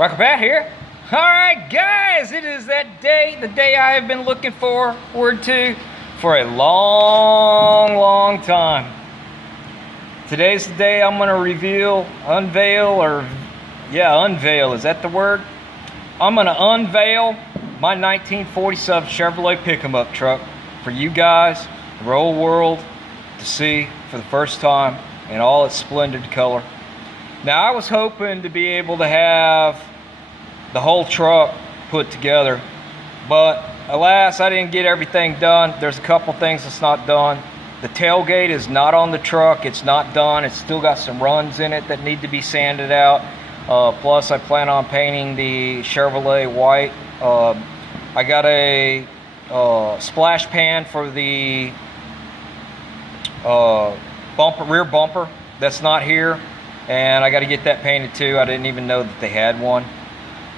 Rocker Pat here. Alright guys, it is that day, the day I have been looking forward to for a long time. Today's the day I'm going to unveil, is that the word? I'm going to unveil my 1947 Chevrolet pick-em-up truck for you guys, the whole world, to see for the first time in all its splendid color. Now I was hoping to be able to have the whole truck put together, but alas, I didn't get everything done. There's a couple things that's not done. The tailgate is not on the truck. It's not done. It's still got some runs in it that need to be sanded out. Plus I plan on painting the Chevrolet white. I got a splash pan for the rear bumper that's not here, and I got to get that painted too. I didn't even know that they had one.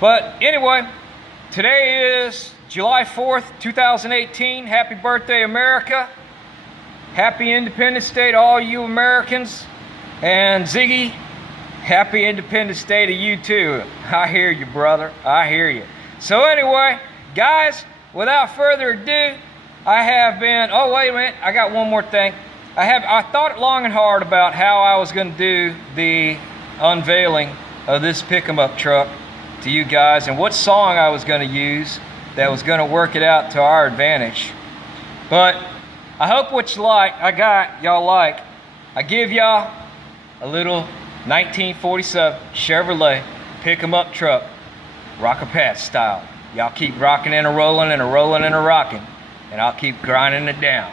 But anyway, today is July 4th, 2018. Happy birthday, America. Happy Independence Day to all you Americans. And Ziggy, happy Independence Day to you too. I hear you, brother. I hear you. So anyway, guys, without further ado, oh wait a minute, I got one more thing. I thought long and hard about how I was going to do the unveiling of this pick-em-up truck to you guys, and what song I was going to use that was going to work it out to our advantage. But I hope what you like, y'all like. I give y'all a little 1947 Chevrolet pick-em-up truck, Rocker Pat style. Y'all keep rocking and a rolling and a rolling and a rocking, and I'll keep grinding it down.